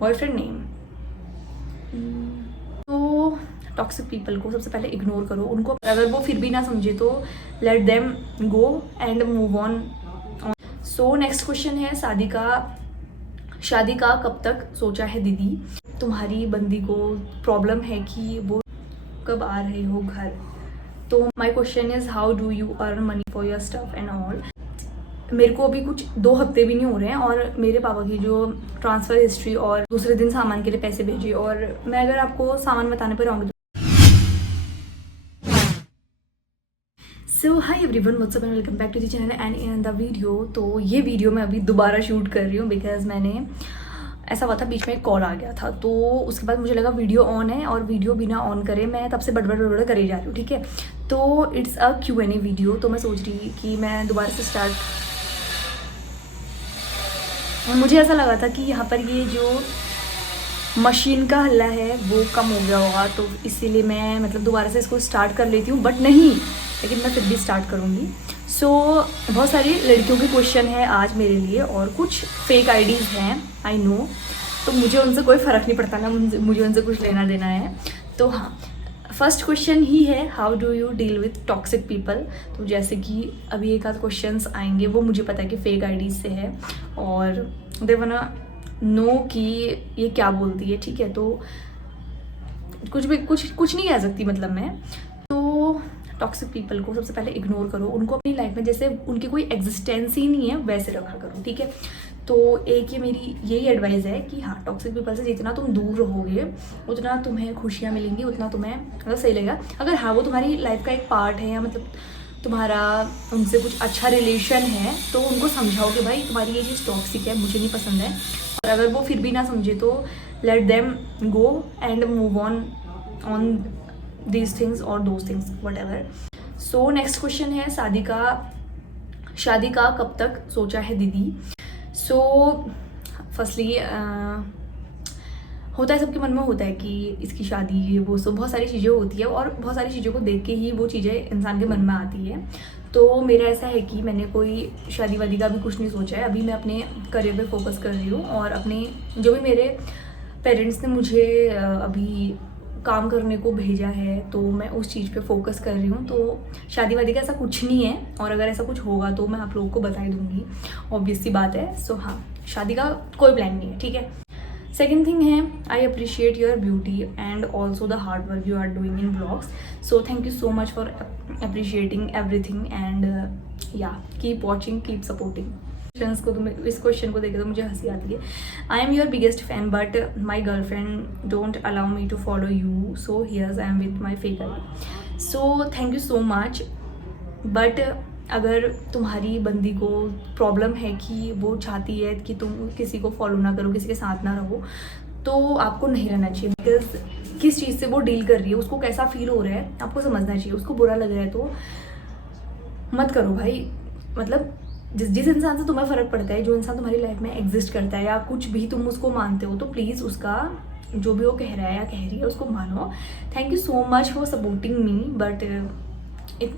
Boyfriend name. तो toxic people को सबसे पहले इग्नोर करो उनको, अगर वो फिर भी ना समझे तो let them go and move on. So next question है, शादी का कब तक सोचा है दीदी? तुम्हारी बंदी को प्रॉब्लम है कि वो कब आ रहे हो घर। तो my question is how do you earn money for your stuff and all. मेरे को अभी कुछ 2 हफ्ते भी नहीं हो रहे हैं और मेरे पापा की जो ट्रांसफ़र हिस्ट्री और दूसरे दिन सामान के लिए पैसे भेजे, और मैं अगर आपको सामान बताने पर आऊँगी। So hi everyone, what's up and welcome back to the channel and in the video. तो ये वीडियो मैं अभी दोबारा शूट कर रही हूँ बिकॉज मैंने ऐसा हुआ था बीच में एक कॉल आ गया था, तो उसके बाद मुझे लगा वीडियो ऑन है और वीडियो बिना ऑन करे मैं तब से बड़बड़ करे जा रही हूँ, ठीक है। तो इट्स अ Q&A वीडियो, तो मैं सोच रही कि मैं दोबारा से स्टार्ट, मुझे ऐसा लगा था कि यहाँ पर ये जो मशीन का हल्ला है वो कम हो गया होगा, तो इसीलिए मैं मतलब दोबारा से इसको स्टार्ट कर लेती हूँ, बट नहीं, लेकिन मैं फिर भी स्टार्ट करूँगी। सो बहुत सारी लड़कियों के क्वेश्चन है आज मेरे लिए और कुछ फेक आईडीज़ हैं, आई नो, तो मुझे उनसे कोई फ़र्क नहीं पड़ता ना, मुझे उनसे कुछ लेना देना है। तो हाँ, फर्स्ट क्वेश्चन ही है how do you deal with toxic people. तो जैसे कि अभी एक आध क्वेश्चंस आएंगे, वो मुझे पता है कि फेक आईडीज़ से है और दे वाना नो कि ये क्या बोलती है, ठीक है। तो कुछ नहीं कह सकती मतलब मैं। तो टॉक्सिक पीपल को सबसे पहले इग्नोर करो उनको, अपनी लाइफ में जैसे उनकी कोई एग्जिस्टेंस ही नहीं है वैसे रखा करो, ठीक है। तो एक ये मेरी यही एडवाइस है कि हाँ, टॉक्सिक पीपल से जितना तुम दूर रहोगे उतना तुम्हें खुशियाँ मिलेंगी, उतना तुम्हें मतलब सही लगेगा। अगर हाँ वो तुम्हारी लाइफ का एक पार्ट है या मतलब तुम्हारा उनसे कुछ अच्छा रिलेशन है, तो उनको समझाओ कि भाई तुम्हारी ये चीज़ टॉक्सिक है, मुझे नहीं पसंद है। और अगर वो फिर भी ना समझे तो let them go and move on these things और those things whatever. So next question है, शादी का कब तक सोचा है दीदी? सो फर्स्टली होता है, सबके मन में होता है कि इसकी शादी ये वो सब बहुत सारी चीज़ें होती है और बहुत सारी चीज़ों को देख के ही वो चीज़ें इंसान के मन में आती है। तो मेरा ऐसा है कि मैंने कोई शादी वादी का भी कुछ नहीं सोचा है, अभी मैं अपने करियर पे फोकस कर रही हूँ और अपने जो भी मेरे पेरेंट्स ने मुझे अभी काम करने को भेजा है तो मैं उस चीज़ पे फोकस कर रही हूँ। तो शादी वादी का ऐसा कुछ नहीं है और अगर ऐसा कुछ होगा तो मैं आप लोगों को बता ही दूँगी, ऑब्वियस सी बात है। सो हाँ, शादी का कोई प्लान नहीं है, ठीक है। सेकेंड थिंग है, I appreciate your beauty and also the hard work you are doing in blogs. So thank you so much for appreciating everything and yeah keep watching, keep supporting. को तो इस question को देखे तो मुझे हंसी आती है। I am your biggest fan but my girlfriend don't allow me to follow you, so here's I am with my fake I. So thank you so much, but अगर तुम्हारी बंदी को प्रॉब्लम है कि वो चाहती है कि तुम किसी को फॉलो ना करो, किसी के साथ ना रहो, तो आपको नहीं रहना चाहिए। बिकॉज किस चीज़ से वो डील कर रही है, उसको कैसा फील हो रहा है आपको समझना चाहिए। उसको बुरा लग रहा है तो मत करो भाई। मतलब जिस इंसान से तुम्हें फ़र्क पड़ता है, जो इंसान तुम्हारी लाइफ में एग्जिस्ट करता है या कुछ भी तुम उसको मानते हो, तो प्लीज़ उसका जो भी वो कह रहा है या कह रही है उसको मानो। Thank you so much for supporting me, but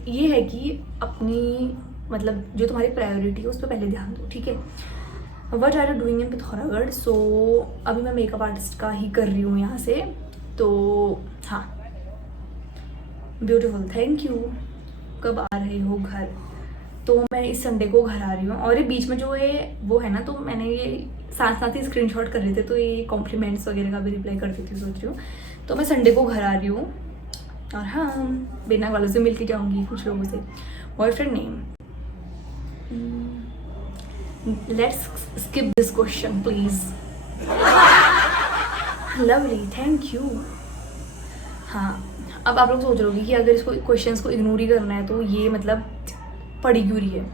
ये है कि अपनी मतलब जो तुम्हारी प्रायोरिटी है उस पर पहले ध्यान दो, ठीक है। What are you doing in Pithoragarh? So अभी मैं मेकअप आर्टिस्ट का ही कर रही हूँ यहाँ से। तो हाँ, ब्यूटीफुल, थैंक यू। कब आ रहे हो घर? तो मैं इस संडे को घर आ रही हूँ और ये बीच में जो ये वो है ना, तो मैंने ये साथ ही स्क्रीनशॉट कर रहे थे, तो ये कॉम्प्लीमेंट्स वगैरह का भी रिप्लाई करती थी, सोच रही हूँ। तो मैं संडे को घर आ रही हूँ और हाँ, बेना वालों से मिल के जाऊँगी, कुछ लोगों से। Boyfriend name, let's skip this question please. Lovely, thank you. हाँ, अब आप लोग सोच रहे होंगे कि अगर इसको क्वेश्चंस को इग्नोर ही करना है तो ये मतलब पड़ी क्यों रही है।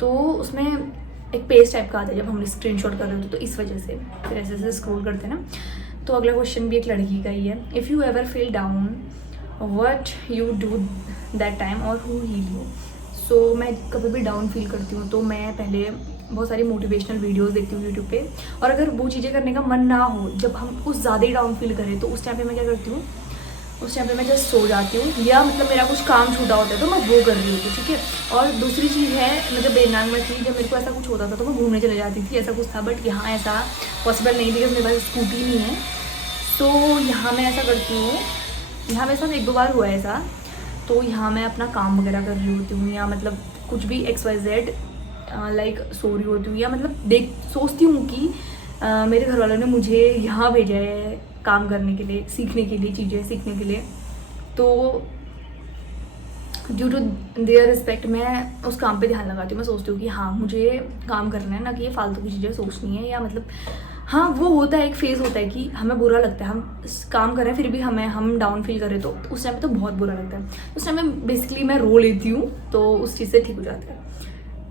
तो उसमें एक पेज टाइप का आता है जब हम स्क्रीनशॉट कर रहे होते, तो इस वजह से फिर ऐसे स्क्रॉल करते हैं ना। तो अगला क्वेश्चन भी एक लड़की का ही है। If you ever feel down what you do that time और हु हील यू? सो मैं कभी भी डाउन फील करती हूँ तो मैं पहले बहुत सारी मोटिवेशनल वीडियोस देखती हूँ यूट्यूब पे, और अगर वो चीज़ें करने का मन ना हो, जब हम कुछ ज़्यादा ही डाउन फील करें, तो उस टाइम पे मैं क्या करती हूँ, उस टाइम पे मैं जस्ट सो जाती हूँ, या मतलब मेरा कुछ काम छूटा होता है तो मैं वो कर रही होती हूँ, ठीक है। और दूसरी चीज़ है, मैं जब बेनांग में थी, जब मेरे को ऐसा कुछ होता था तो मैं घूमने चले जाती थी, ऐसा कुछ था। बट यहाँ ऐसा पॉसिबल नहीं, बिकॉज मेरे पास स्कूटी नहीं है। तो यहाँ मैं ऐसा करती हूँ, यहाँ मेरे साथ 1-2 बार हुआ है ऐसा। तो यहाँ मैं अपना काम वगैरह कर रही होती हूँ, या मतलब कुछ भी XYZ लाइक सो रही होती हूँ, या मतलब सोचती हूँ कि मेरे घर वालों ने मुझे यहाँ भेजा है काम करने के लिए, सीखने के लिए, चीज़ें सीखने के लिए। तो ड्यू टू देयर रिस्पेक्ट मैं उस काम पे ध्यान लगाती हूँ। मैं सोचती हूँ कि हाँ मुझे काम करना है, ना कि ये फालतू की चीज़ें सोचनी है, या मतलब हाँ वो होता है, एक फेज़ होता है कि हमें बुरा लगता है, हम काम कर रहे हैं फिर भी हम डाउन फील करें, तो उस टाइम पे तो बहुत बुरा लगता है। उस टाइम में बेसिकली मैं रो लेती हूँ, तो उस चीज़ से ठीक हो जाता है।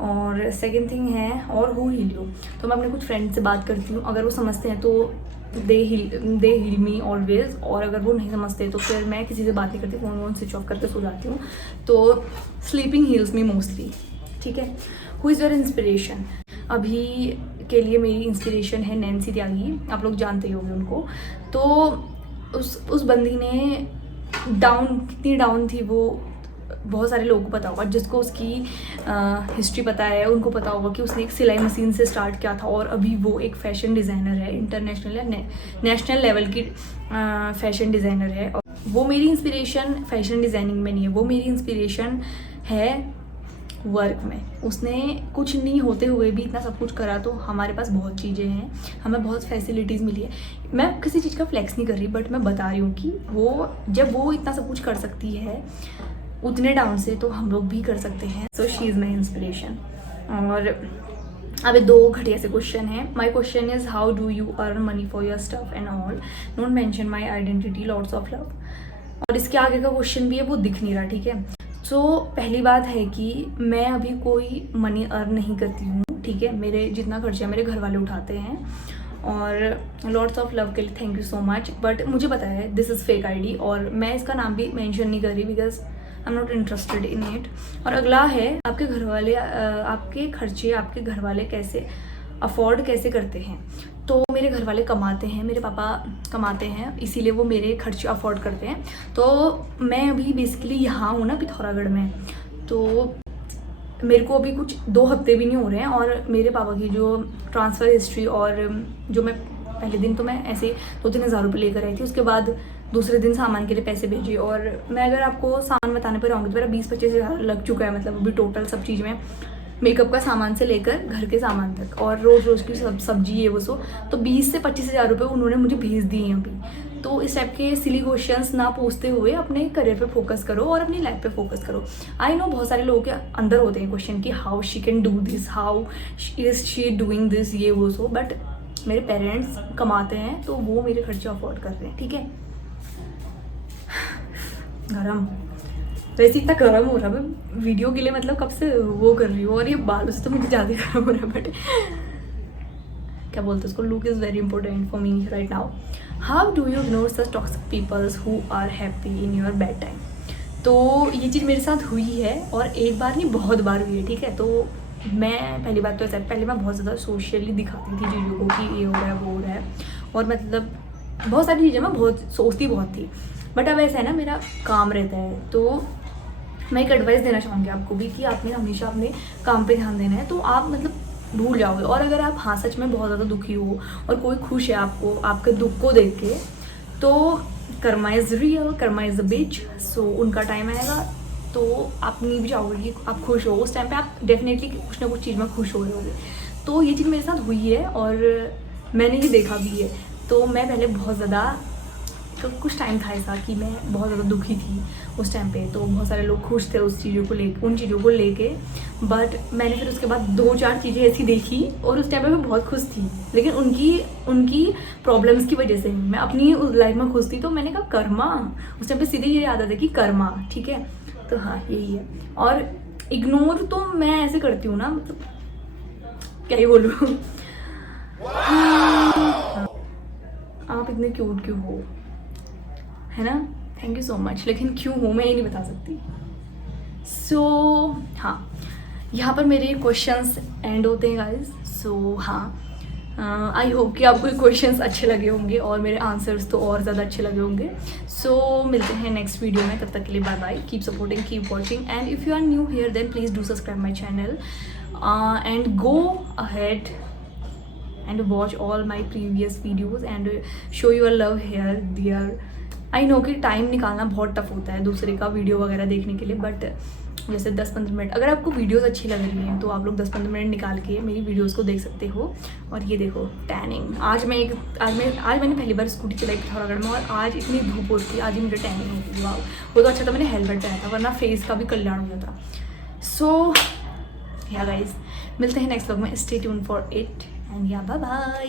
और सेकेंड थिंग है, और हु हील यू, तो मैं अपने कुछ फ्रेंड से बात करती हूँ, अगर वो समझते हैं तो दे हील मी ऑलवेज, और अगर वो नहीं समझते तो फिर मैं किसी से बात नहीं करती, फ़ोन स्विच ऑफ करके सो जाती हूँ। तो स्लीपिंग हील्स मी मोस्टली, ठीक है। Who is your inspiration? अभी के लिए मेरी इंस्पिरेशन है नैन्सी त्यागी, आप लोग जानते ही होंगे उनको। तो उस बंदी ने कितनी डाउन थी वो बहुत सारे लोगों को पता होगा, जिसको उसकी हिस्ट्री पता है उनको पता होगा कि उसने एक सिलाई मशीन से स्टार्ट किया था, और अभी वो एक फ़ैशन डिज़ाइनर है, इंटरनेशनल या नेशनल लेवल की फ़ैशन डिज़ाइनर है। और वो मेरी इंस्पिरेशन फैशन डिज़ाइनिंग में नहीं है, वो मेरी इंस्पिरेशन है वर्क में। उसने कुछ नहीं होते हुए भी इतना सब कुछ करा, तो हमारे पास बहुत चीज़ें हैं, हमें बहुत फैसिलिटीज़ मिली है। मैं किसी चीज़ का फ्लेक्स नहीं कर रही, बट मैं बता रही हूँ कि जब वो इतना सब कुछ कर सकती है उतने डाउन से, तो हम लोग भी कर सकते हैं। So she is my inspiration. और अभी 2 घटिया से क्वेश्चन है। My question is how do you earn money for your stuff and all, don't mention my identity, lots of love. और इसके आगे का क्वेश्चन भी है, वो दिख नहीं रहा, ठीक है। सो पहली बात है कि मैं अभी कोई मनी अर्न नहीं करती हूँ, ठीक है। मेरे जितना खर्चा मेरे घर वाले उठाते हैं, और लॉट्स ऑफ लव के लिए thank you so much. But मुझे पता है दिस इज़ फेक आईडी, और मैं इसका नाम भी मेंशन नहीं कर रही, because I am not interested in it. और अगला है, आपके घर वाले आपके खर्चे आपके घर वाले कैसे अफोर्ड कैसे करते हैं? तो मेरे घर वाले कमाते हैं, मेरे पापा कमाते हैं, इसीलिए वो मेरे खर्चे अफोर्ड करते हैं। तो मैं अभी बेसिकली यहाँ हूँ ना पिथौरागढ़ में, तो मेरे को अभी कुछ 2 हफ्ते भी नहीं हो रहे हैं, और मेरे पापा की जो ट्रांसफ़र हिस्ट्री, और जो मैं पहले दिन तो मैं ऐसे 2-3 हज़ार रुपये लेकर आई थी, उसके बाद दूसरे दिन सामान के लिए पैसे भेजे। और मैं अगर आपको सामान बताने पर आऊँगी तो मेरा 20-25 हज़ार लग चुका है, मतलब अभी टोटल सब चीज़ में, मेकअप का सामान से लेकर घर के सामान तक, और रोज़ की सब्जी ये वो सो, तो 20 से 25 हज़ार रुपये उन्होंने मुझे भेज दिए हैं अभी। तो इस टाइप के सिली क्वेश्चंस ना पूछते हुए अपने करियर पे फोकस करो और अपनी लाइफ पे फोकस करो। आई नो बहुत सारे लोगों के अंदर होते हैं क्वेश्चन कि how she can do this, how is she doing this, ये वो सो, बट मेरे पेरेंट्स कमाते हैं तो वो मेरे खर्चे अफोर्ड कर रहे हैं, ठीक है। गरम, वैसे इतना गर्म हो रहा है, मैं वीडियो के लिए मतलब कब से वो कर रही हूँ, और ये बालों से तो मुझे ज़्यादा गर्म हो रहा है। बट क्या बोलते हैं उसको, look is very important for me right now. How do you ignore such toxic peoples who are happy in your bad time? तो ये चीज़ मेरे साथ हुई है, और एक बार नहीं बहुत बार हुई है, ठीक है। तो मैं पहली बात तो ऐसा, पहले मैं बहुत ज़्यादा सोशली दिखाती थी चीज़ों को कि ये हो रहा है वो हो रहा है, और मतलब बहुत सारी चीज़ें मैं बहुत सोचती बहुत थी। बट अब ऐसा है ना, मेरा काम रहता है, तो मैं एक एडवाइस देना चाहूँगी आपको भी कि आपने हमेशा अपने काम पे ध्यान देना है, तो आप मतलब भूल जाओगे। और अगर आप हाँ सच में बहुत ज़्यादा दुखी हो और कोई खुश है आपको आपके दुख को देख के, तो karma is real, karma is a bitch. So उनका टाइम आएगा तो आप नहीं भी चाहोगे कि आप खुश हो, उस टाइम पे आप डेफिनेटली कुछ ना कुछ चीज़ में खुश हो रहे होगे। तो ये चीज़ मेरे साथ हुई है और मैंने ये देखा भी है। तो मैं पहले बहुत ज़्यादा, तो कुछ टाइम था ऐसा कि मैं बहुत ज़्यादा दुखी थी उस टाइम पे, तो बहुत सारे लोग खुश थे उस चीज़ों को लेके, उन चीज़ों को लेके। बट मैंने फिर उसके बाद 2-4 चीज़ें ऐसी देखी और उस टाइम पे मैं बहुत खुश थी, लेकिन उनकी प्रॉब्लम्स की वजह से मैं अपनी उस लाइफ में खुश थी। तो मैंने कहा कर्मा, उस टाइम पे सीधे ये याद आता है कि कर्मा, ठीक है। तो हाँ यही है। और इग्नोर तो मैं ऐसे करती हूँ ना, मतलब क्या ही बोलूँ। आप इतने क्यूट क्यों हो, है ना, थैंक यू सो मच। लेकिन क्यों हो मैं ये नहीं बता सकती। सो हाँ, यहाँ पर मेरे क्वेश्चंस एंड होते हैं गाइज। सो हाँ, आई होप कि आपको क्वेश्चंस अच्छे लगे होंगे और मेरे आंसर्स तो और ज़्यादा अच्छे लगे होंगे. सो मिलते हैं नेक्स्ट वीडियो में, तब तक के लिए bye bye. Keep supporting, keep watching, and if you are new here then please do subscribe my channel and go ahead and watch all my previous videos and show your love here there. I know कि time निकालना बहुत tough होता है दूसरे का video वगैरह देखने के लिए, बट जैसे 10-15 मिनट, अगर आपको वीडियोस अच्छी लग रही हैं तो आप लोग 10-15 मिनट निकाल के मेरी वीडियोस को देख सकते हो. और ये देखो टैनिंग, आज मैंने पहली बार स्कूटी चलाई पिथौरागढ़ में और आज इतनी धूप होती है, आज ही मुझे टैनिंग होती है. वाह, वो तो अच्छा था मैंने हेलमेट पहना था, वरना फेस का भी कल्याण हो जाता. सो या गाइज, मिलते हैं नेक्स्ट व्लॉग में. Stay tune for it and या बाय बाय.